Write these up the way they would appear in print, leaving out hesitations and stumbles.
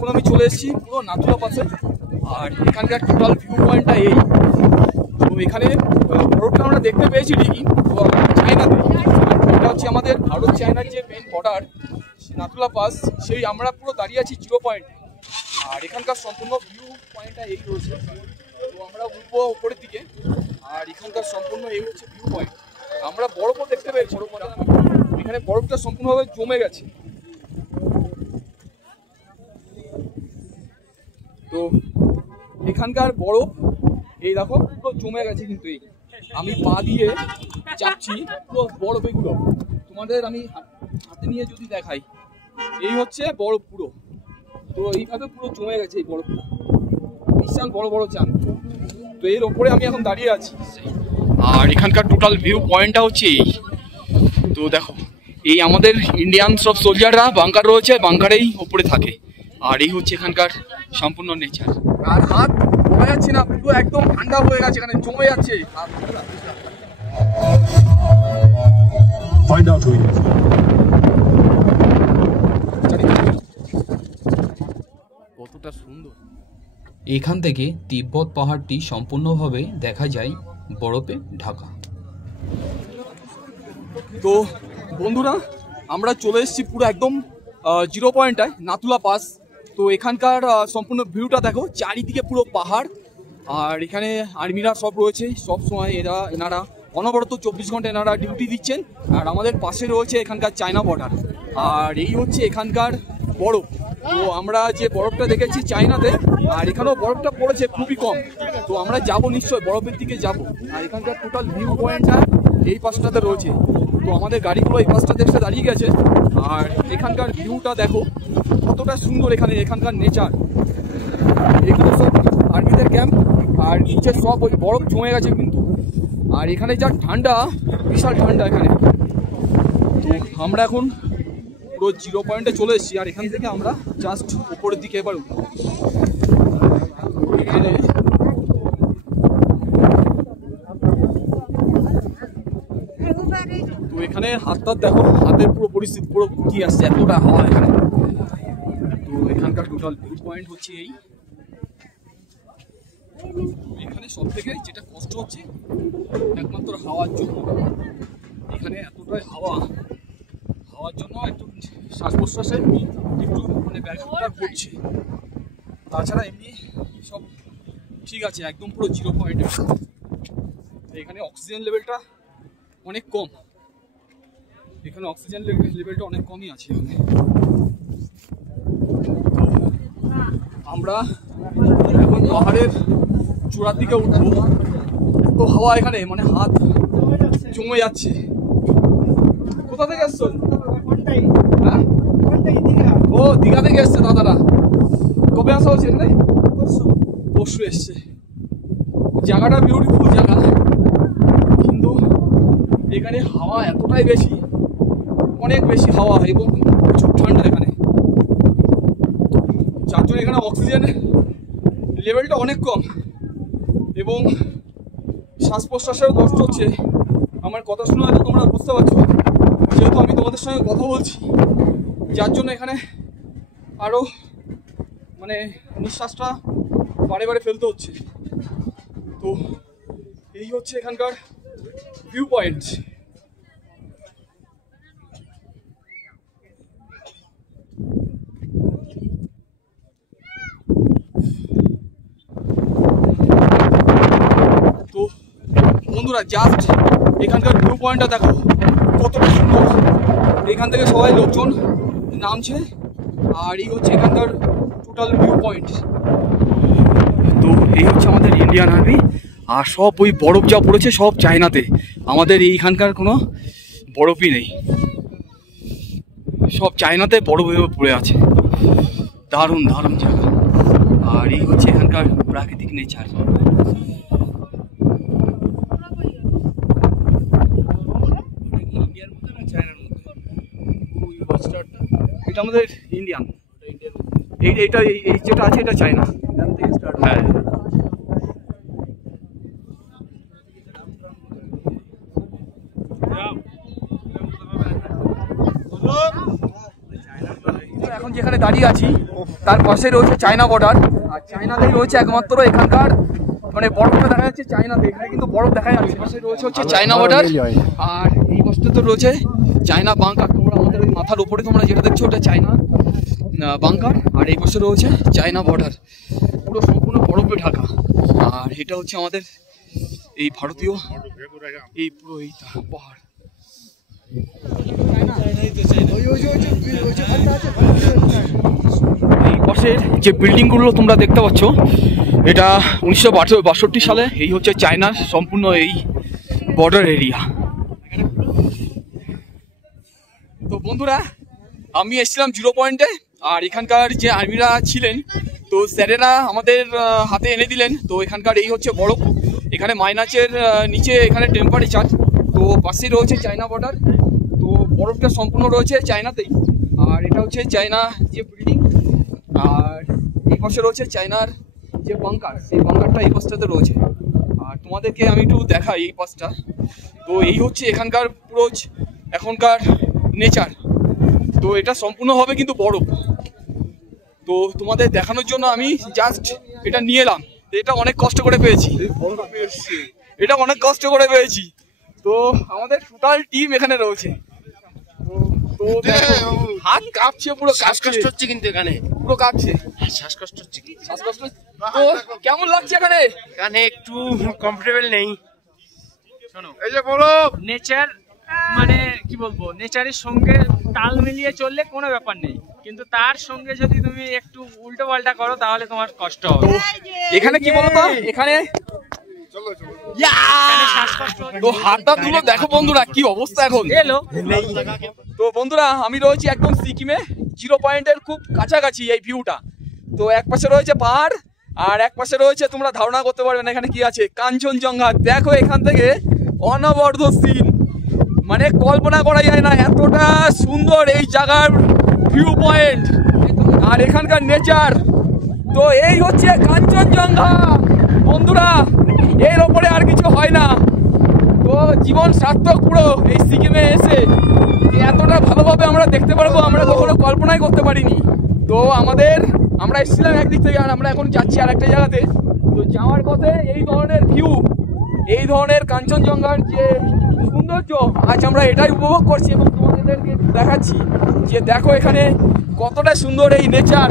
এখন আমি চলে এসেছি পুরো নাথুলা পাসে। আর এখানকার টোটাল ভিউ পয়েন্টটা এই। তো এখানে বরফটা আমরা দেখতে পেয়েছি ঠিকই, তো চায়নাতে। এটা হচ্ছে আমাদের ভারত চায়নার যে মেন বর্ডার নাথুলা পাস, সেই আমরা পুরো দাঁড়িয়ে আছি 0 পয়েন্টে। আর এখানকার সম্পূর্ণ ভিউ পয়েন্টটা এই রয়েছে। তো আমরা উঠবো উপরের দিকে। আর এখানকার সম্পূর্ণ এই হচ্ছে ভিউ পয়েন্ট। আমরা বরফও দেখতে পেয়েছি, এখানে বরফটা সম্পূর্ণভাবে জমে গেছে। তো এখানকার বরফ এই দেখো পুরো জমে গেছে, কিন্তু এই আমি পা দিয়ে চাপছি পুরো বরফ এগুলো তোমাদের আমি হাতে নিয়ে যদি দেখাই, এই হচ্ছে বরফ পুরো। তো এইভাবে পুরো জমে গেছে এই বরফটা, বিশাল বড় বড় চান। তো এর ওপরে আমি এখন দাঁড়িয়ে আছি। আর এখানকার টোটাল ভিউ পয়েন্টটা হচ্ছে এই। তো দেখো এই আমাদের ইন্ডিয়ান সব সোলজাররা বাংকার রয়েছে, বাংকারেই ওপরে থাকে। আর এই হচ্ছে এখানকার সম্পূর্ণ নেচার। আর হাত বোঝা যাচ্ছে না, পুরো একদম ঠান্ডা হয়ে গেছে, এখানে জমে যাচ্ছে কতটা সুন্দর। এখান থেকে তিব্বত পাহাড়টি সম্পূর্ণভাবে দেখা যায় বরফে ঢাকা। তো বন্ধুরা আমরা চলে এসেছি পুরো একদম 0 পয়েন্টটায়, নাথুলা পাস। তো এখানকার সম্পূর্ণ ভিউটা দেখো, চারিদিকে পুরো পাহাড়। আর এখানে আর্মিরা সব রয়েছে, সব সময় এনারা অনবরত 24 ঘন্টা এনারা ডিউটি দিচ্ছেন। আর আমাদের পাশে রয়েছে এখানকার চায়না বর্ডার। আর এই হচ্ছে এখানকার বরফ। তো আমরা যে বরফটা দেখেছি চায়নাতে, আর এখানেও বরফটা পড়েছে খুবই কম। তো আমরা যাব নিশ্চয়, বরফের দিকে যাব। আর এখানকার টোটাল ভিউ পয়েন্টটা এই পাশটাতে রয়েছে। তো আমাদের গাড়িগুলো এই পাশটাতে এসে দাঁড়িয়ে গেছে। আর এখানকার ভিউটা দেখো কতটা সুন্দর, এখানকার নেচার। এগুলো সব আর্মিদের ক্যাম্প। আর নিচে সব ওই বরফ জমে গেছে কিন্তু। আর এখানে যা ঠান্ডা, বিশাল ঠান্ডা এখানে। তো আমরা এখন পুরো 0 পয়েন্টে চলে এসেছি। আর এখান থেকে আমরা জাস্ট উপরের দিকে এবার উঠবো। তো এখানে হাতটা দেখো, হাতের পুরো পরিস্থিতি পুরো কি আসছে, এতটা হাওয়া এখানে। তো এখানকার টোটাল ভিউ পয়েন্ট হচ্ছে এই। এখানে সব থেকে যেটা কষ্ট হচ্ছে একমাত্র হাওয়ার জন্য। এখানে এতটাই হাওয়ার জন্য একটু শ্বাস প্রশ্বাসে একটু মানে ব্যাঘাতটা ঘটছে। তাছাড়া এমনি সব ঠিক আছে, একদম পুরো 0 পয়েন্টে। এখানে অক্সিজেন লেভেলটা অনেক কম, এখানে অক্সিজেন লেভেলটা অনেক কমই আছে এখানে। আমরা এখন পাহাড়ের চূড়ার দিকে উঠবো। এত হাওয়া এখানে, মানে হাত জমে যাচ্ছে। কোথা থেকে এসছো? হ্যাঁ, ও দীঘা থেকে এসছে দাদারা। কবে আসা হচ্ছে এখানে? পরশু এসছে। জায়গাটা বিউটিফুল জায়গা, কিন্তু এখানে হাওয়া এতটাই বেশি, অনেক বেশি হাওয়া এবং প্রচুর ঠান্ডা এখানে। যার জন্য এখানে অক্সিজেন লেভেলটা অনেক কম এবং শ্বাস প্রশ্বাসেও কষ্ট হচ্ছে। আমার কথা শুনে হয়তো তোমরা বুঝতে পারছো, যেহেতু আমি তোমাদের সঙ্গে কথা বলছি, যার জন্য এখানে আরও মানে নিঃশ্বাসটা বারে বারে ফেলতে হচ্ছে। তো এই হচ্ছে এখানকার ভিউ পয়েন্ট। তো বন্ধুরা জাস্ট এখানকার ভিউ পয়েন্টটা দেখো কতটা সুন্দর। এখান থেকে সবাই লোকজন নামছে। আর এই হচ্ছে এখানকার টোটাল ভিউ পয়েন্ট। তো এই হচ্ছে আমাদের ইন্ডিয়ান আর্মি। আর সব ওই বরফ যা পড়েছে সব চায়নাতে, আমাদের এইখানকার কোনো বরফই নেই, সব চায়নাতে বরফ হয়ে পড়ে আছে। দারুণ দারুণ জায়গা। আর এই হচ্ছে এখানকার প্রাকৃতিক নেচার। এটা আমাদের ইন্ডিয়ান, এইটা এই যেটা আছে এটা চায়না। হ্যাঁ, এখন যেখানে দাঁড়িয়ে আছি তার পাশে রয়েছে চায়না বর্ডার, আর চায়নাতেই রয়েছে একমাত্র এখানকার মানে বরফটা দেখা যাচ্ছে চায়নাতে, এখানে কিন্তু বরফ দেখা যাচ্ছে। পাশে রয়েছে হচ্ছে চায়না বর্ডার, আর এই পাশে তো রয়েছে চায়না বাংকার। তোমরা আমাদের মাথার উপরে তোমরা যেটা দেখছো ওটা চায়না বাংকার, আর এই পাশে রয়েছে চায়না বর্ডার, পুরো সম্পূর্ণ বরফে ঢাকা। আর এটা হচ্ছে আমাদের এই ভারতীয় এই পুরো এই পাহাড়। এই পাশের যে বিল্ডিংগুলো তোমরা দেখতে পাচ্ছ এটা 1962 সালে এই হচ্ছে চায়নার সম্পূর্ণ এই বর্ডার এরিয়া। তো বন্ধুরা আমি এসেছিলাম 0 পয়েন্টে, আর এখানকার যে আর্মিরা ছিলেন তো স্যারেরা আমাদের হাতে এনে দিলেন। তো এখানকার এই হচ্ছে বরফ, এখানে মাইনাসের নিচে এখানে টেম্পারেচার। তো পাশে রয়েছে চায়না বর্ডার, তো বরফটা সম্পূর্ণ রয়েছে চায়নাতেই। আর এটা হচ্ছে চায়না যে বিল্ডিং, আর এই পাশে রয়েছে চায়নার যে বাংকার, সেই বাংকারটা এই পাশটাতে রয়েছে। আর তোমাদেরকে আমি একটু দেখাই এই পাশটা। তো এই হচ্ছে এখানকার পুরো এখনকার নেচার। তো এটা সম্পূর্ণ হবে কিন্তু বরফ। তো তোমাদের দেখানোর জন্য আমি জাস্ট এটা নিয়ে এলাম। এটা অনেক কষ্ট করে পেয়েছি, এটা অনেক কষ্ট করে পেয়েছি। তো আমাদের টোটাল টিম এখানে রয়েছে। তো হাত কাঁপছে, পুরো শ্বাসকষ্ট হচ্ছে, কিন্তু এখানে পুরো কাঁপছে, শ্বাসকষ্ট হচ্ছে। শ্বাসকষ্ট তো কেমন লাগছে এখানে? এখানে একটু কমফোর্টেবল নেই। শোনো, এই যে বলো নেচার মানে কি বলবো, নেচারের সঙ্গে তাল মিলিয়ে চললে কোনো ব্যাপার নেই, কিন্তু তার সঙ্গে যদি তুমি একটু উল্টো পাল্টা করো তাহলে তোমার কষ্ট হবে। এখানে কি বলতো, এখানে তো হাতটা তুলো, দেখো বন্ধুরা কি অবস্থা এখন। তো বন্ধুরা আমি রয়েছি একদম সিকিমে 0 পয়েন্টের খুব কাছাকাছি এই ভিউটা। তো এক পাশে রয়েছে পাহাড়, আর এক পাশে রয়েছে, তোমরা ধারণা করতে পারবে না এখানে কি আছে, কাঞ্চনজঙ্ঘা। দেখো এখান থেকে অনবদ্য সিন, মানে কল্পনা করা যায় না এতটা সুন্দর এই জায়গার ভিউ পয়েন্ট আর এখানকার নেচার। তো এই হচ্ছে কাঞ্চনজঙ্ঘা বন্ধুরা, এর ওপরে আর কিছু হয় না। তো জীবন সার্থক পুরো এই সিকিমে এসে এতটা ভালোভাবে আমরা দেখতে পারবো আমরা কখনো কল্পনাই করতে পারিনি। তো আমরা এসেছিলাম একদিক থেকে, আর আমরা এখন যাচ্ছি আর একটা জায়গাতে। তো যাওয়ার পথে এই ধরনের ভিউ, এই ধরনের কাঞ্চনজঙ্ঘার যে সৌন্দর্য আজ আমরা এটাই উপভোগ করছি এবং তোমাদেরকে দেখাচ্ছি যে দেখো এখানে কতটা সুন্দর এই নেচার,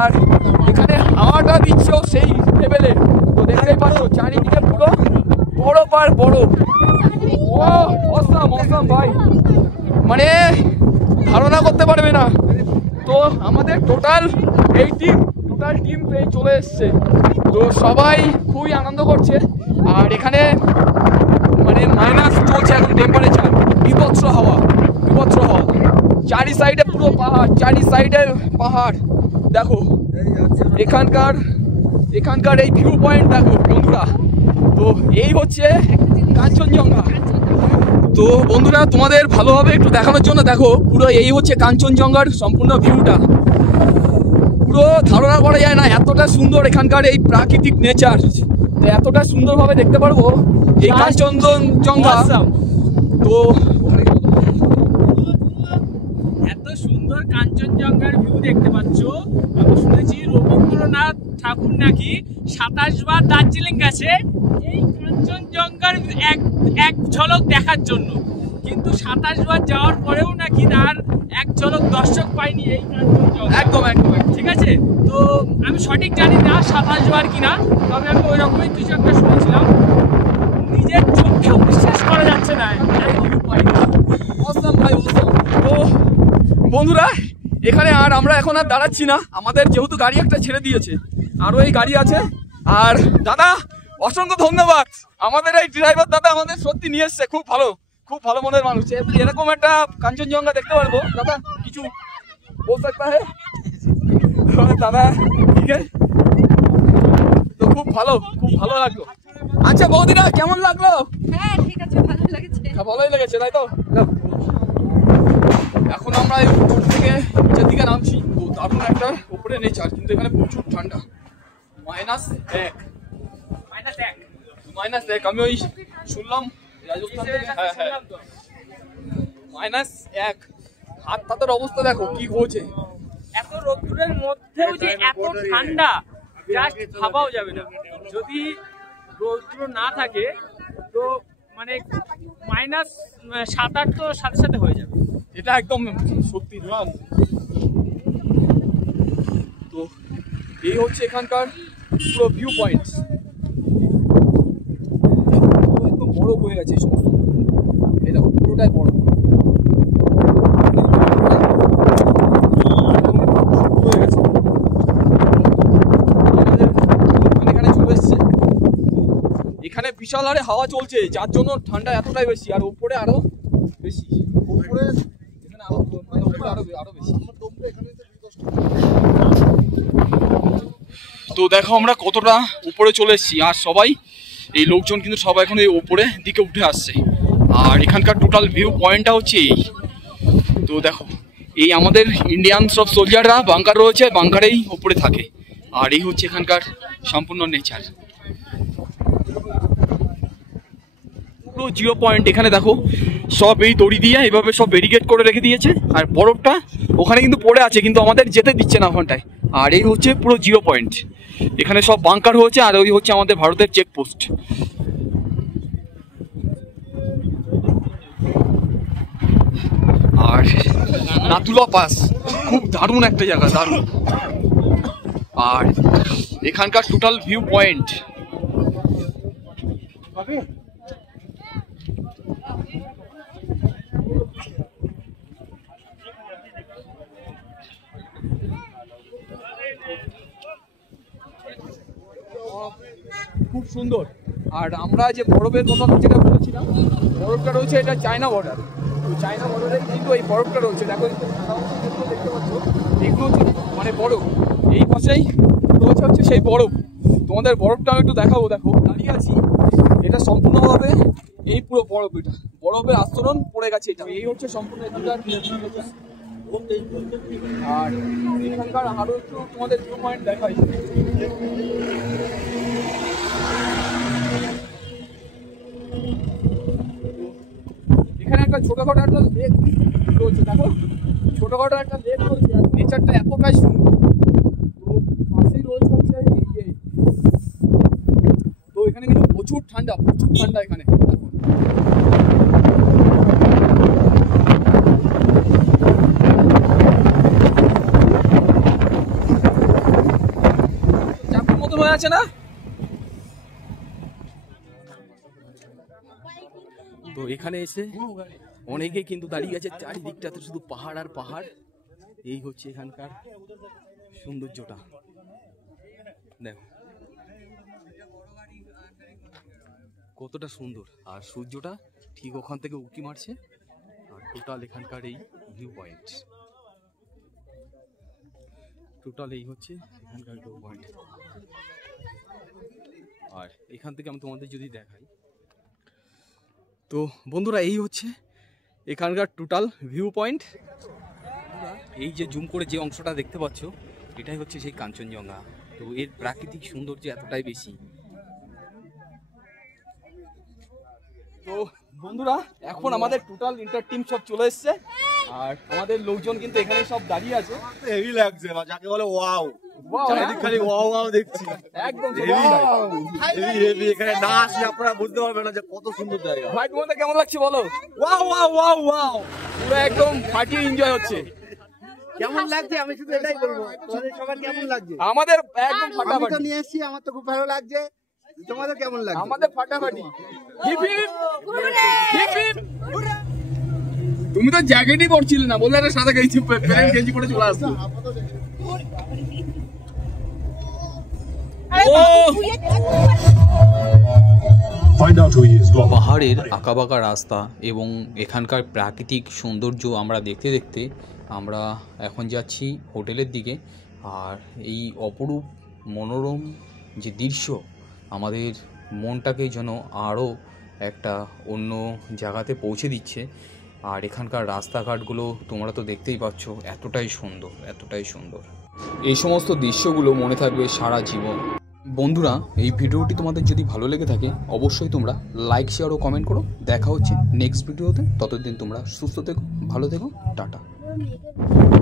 আর এখানে হাওয়াটা দিচ্ছেও সেই লেভেলের। তো দেখতেই পাচ্ছ চারিদিকে পুরো বরফ আর বরফ। ও অসাম অসাম ভাই, মানে ধারণা করতে পারবে না। তো আমাদের টোটাল টিম চলে এসছে। তো সবাই খুবই আনন্দ করছে, আর এখানে মানে মাইনাস চলছে এখন টেম্পারেচার, বিভৎস হাওয়া। চারি সাইডে পুরো পাহাড়, চারি সাইডে পাহাড়। দেখো এখানকার এই ভিউ পয়েন্ট দেখো বন্ধুরা। তো এই হচ্ছে কাঞ্চনজঙ্ঘা। তো বন্ধুরা তোমাদের ভালোভাবে একটু দেখানোর জন্য দেখো পুরো এই হচ্ছে কাঞ্চনজঙ্ঘার সম্পূর্ণ ভিউটা। পুরো ধারণা করা যায় না এতটা সুন্দর এখানকার এই প্রাকৃতিক নেচার, এতটা সুন্দরভাবে দেখতে পারবো এই কাঞ্চনজঙ্ঘা। তো এত সুন্দর কাঞ্চনজঙ্ঘার ভিউ দেখতে পাচ্ছ। আমি শুনেছি রবীন্দ্রনাথ ঠাকুর নাকি 27 বার দার্জিলিং গেছে এই কাঞ্চনজঙ্ঘার এক ঝলক দেখার জন্য, কিন্তু 27 বার যাওয়ার পরেও নাকি তার এক ঝলক দর্শক পাইনি এই কাঞ্চনজঙ্ঘা। একদম ঠিক আছে। তো আমি সঠিক জানি না 27 বার কিনা, তবে আমি ওই রকমই কিছু একটা শুনেছিলাম। নিজের চোখেও বিশ্বাস করা যাচ্ছে না। তো বন্ধুরা এখানে আমরা এখন আর দাঁড়াচ্ছি না, আমাদের যেহেতু গাড়ি একটা ছেড়ে দিয়েছে, আরও এই গাড়ি আছে। আর দাদা অসংখ্য ধন্যবাদ, আমাদের এই ড্রাইভার দাদা আমাদের সত্যি নিয়ে এসছে, খুব ভালো মনের মানুষ। এরকম একটা কাঞ্চনজঙ্ঘা দেখতে পারবো দাদা, কিছু বল सकता है দাদা? ঠিক আছে, তো খুব ভালো লাগলো। আচ্ছা বৌদিরা কেমন লাগলো? হ্যাঁ ঠিক আছে, ভালোই লেগেছে তাই তো। এখন আমরা উপর থেকে নিচের দিকে নামছি। তো দারুণ একটা উপরে নেচার, কিন্তু এখানে প্রচুর ঠান্ডা, -1 আমি ওই শুনলাম রাজস্থান থেকে। হ্যাঁ -1 হাত হাতের অবস্থা দেখো কি হয়েছে। এত রোদ্দুরের মধ্যেও যে এত ঠান্ডা জাস্ট ভাবাও যাবে না। যদি রোদ্দুর না থাকে তো মানে -7-8 তো সাথে সাথে হয়ে যাবে। এটা একদম সত্যি না। তো এই হচ্ছে এখানকার পুরো ভিউ পয়েন্ট, একদম বড় হয়ে গেছে সমস্ত। এই দেখো পুরোটাই বড় হয়ে গেছে। এখানে চলে এসছে, এখানে বিশাল হারে হাওয়া চলছে যার জন্য ঠান্ডা এতটাই বেশি। আর উপরে আরো বেশি, উপরে এখানে আরো বেশি। তো দেখো আমরা কতটা উপরে চলে এসেছি, আর সবাই এই লোকজন কিন্তু সবাই এখন এই উপরে দিকে উঠে আসছে। আর এখানকার টোটাল ভিউ পয়েন্টটা হচ্ছে এই। তো দেখো এই আমাদের ইন্ডিয়ান সব সোলজাররা বাংকার রয়েছে, বাংকারেই উপরে থাকে। আর এই হচ্ছে এখানকার সম্পূর্ণ নেচার, পুরো 0 পয়েন্ট। এখানে দেখো সব এই দড়ি দিয়ে এইভাবে সব ব্যারিকেড করে রেখে দিয়েছে। আর বরফটা ওখানে কিন্তু পড়ে আছে, কিন্তু আমাদের যেতে দিচ্ছে না ওখানটায়। আর এই হচ্ছে পুরো 0 পয়েন্ট, এখানে সব বাংকার হয়েছে। আর ওই হচ্ছে আমাদের ভারতের চেকপোস্ট। আর নাতুলা পাস খুব দারুণ একটা জায়গা, দারুণ। আর এখানকার টোটাল ভিউ পয়েন্ট খুব সুন্দর। আর আমরা যে বরফের কথা যেটা বলেছিলাম, বরফটা রয়েছে এটা চায়না বর্ডার। তো চায়না বর্ডারে কিন্তু এই বরফটা রয়েছে, দেখো দেখতে পাচ্ছ, এগুলো হচ্ছে মানে বরফ। এই পাশেই রয়েছে হচ্ছে সেই বরফ। তোমাদের বরফটা আমি একটু দেখাবো। দেখো দাঁড়িয়ে আছি, এটা সম্পূর্ণভাবে এই পুরো বরফ, এটা বরফের আস্তরণ পড়ে গেছে। এটা এই হচ্ছে সম্পূর্ণ এখানকার। আর এখানকার আরো একটু তোমাদের ভিউ পয়েন্ট দেখাই। এখানে একটা ছোটখাটো একটা লেক রয়েছে, দেখো ছোটখাটো একটা লেক রয়েছে। আর নেচারটা এতটাই সুন্দর। তো পাশেই রয়েছে হচ্ছে তো এখানে কিন্তু প্রচুর ঠান্ডা এখানে এখন। চাপের মতন হয়ে আছে না। তো এখানে এসে অনেকে কিন্তু দাঁড়িয়ে আছে, চারিদিকটাতে শুধু পাহাড় আর পাহাড়। এই হচ্ছে এখানকার সৌন্দর্যটা, দেখো কতটা সুন্দর। আর সূর্যটা ঠিক ওখান থেকে উঁকি মারছে। আর টোটাল এখানকার এই ভিউ পয়েন্ট, টোটাল এই হচ্ছে এখানকার ভিউ পয়েন্ট। আর এখান থেকে আমি তোমাদের যদি দেখাই, তো বন্ধুরা এই হচ্ছে এখানকার টোটাল ভিউ পয়েন্ট। এই যে জুম করে যে অংশটা দেখতে পাচ্ছ, এটাই হচ্ছে সেই কাঞ্চনজঙ্ঘা। তো এর প্রাকৃতিক সৌন্দর্য এতটাই বেশি। তো বন্ধুরা এখন আমাদের টোটাল ইন্টার টিম সব চলে এসছে। আর আমাদের লোকজন কিন্তু এখানে সব দাঁড়িয়ে আছে। হেভি লাগছে, যাকে বলে ওয়াও। খালি ওয়াও ওয়াও দেখছি, একদম হেভি। এখানে না আসলে আপনারা বুঝতে পারবেন না যে কত সুন্দর জায়গা। ভাই তোমাদের কেমন লাগছে বলো? ওয়াও ওয়াও ওয়াও ওয়াও, পুরো একদম ফাটিয়ে এনজয় হচ্ছে। কেমন লাগছে আমি শুধু এটাই বলবো, তোমাদের সবার কেমন লাগছে? আমাদের একদম আমি তো ফাটাফাটি নিয়ে এসেছি, আমার তো খুব ভালো লাগছে। তোমাদের কেমন লাগছে? আমাদের ফাটাফাটি। Hip hip hip hip. তুমি তো জ্যাকেটই পরছিলে না, বললে একটা সাদা গেঞ্জি প্যান্ট গেঞ্জি পরে চলে আসছো। পাহাড়ের আঁকাবাঁকা রাস্তা এবং এখানকার প্রাকৃতিক সৌন্দর্য আমরা দেখতে দেখতে আমরা এখন যাচ্ছি হোটেলের দিকে। আর এই অপরূপ মনোরম যে দৃশ্য আমাদের মনটাকে যেন আরও একটা অন্য জায়গাতে পৌঁছে দিচ্ছে। আর এখানকার রাস্তাঘাটগুলো তোমরা তো দেখতেই পাচ্ছ, এতটাই সুন্দর, এতটাই সুন্দর। এই সমস্ত দৃশ্যগুলো মনে থাকবে সারা জীবন। বন্ধুরা এই ভিডিওটি তোমাদের যদি ভালো লেগে থাকে অবশ্যই তোমরা লাইক, শেয়ার ও কমেন্ট করো। দেখা হচ্ছে নেক্সট ভিডিওতে। ততদিন তোমরা সুস্থ থেকো, ভালো থেকো, টাটা। পুরো মেঘে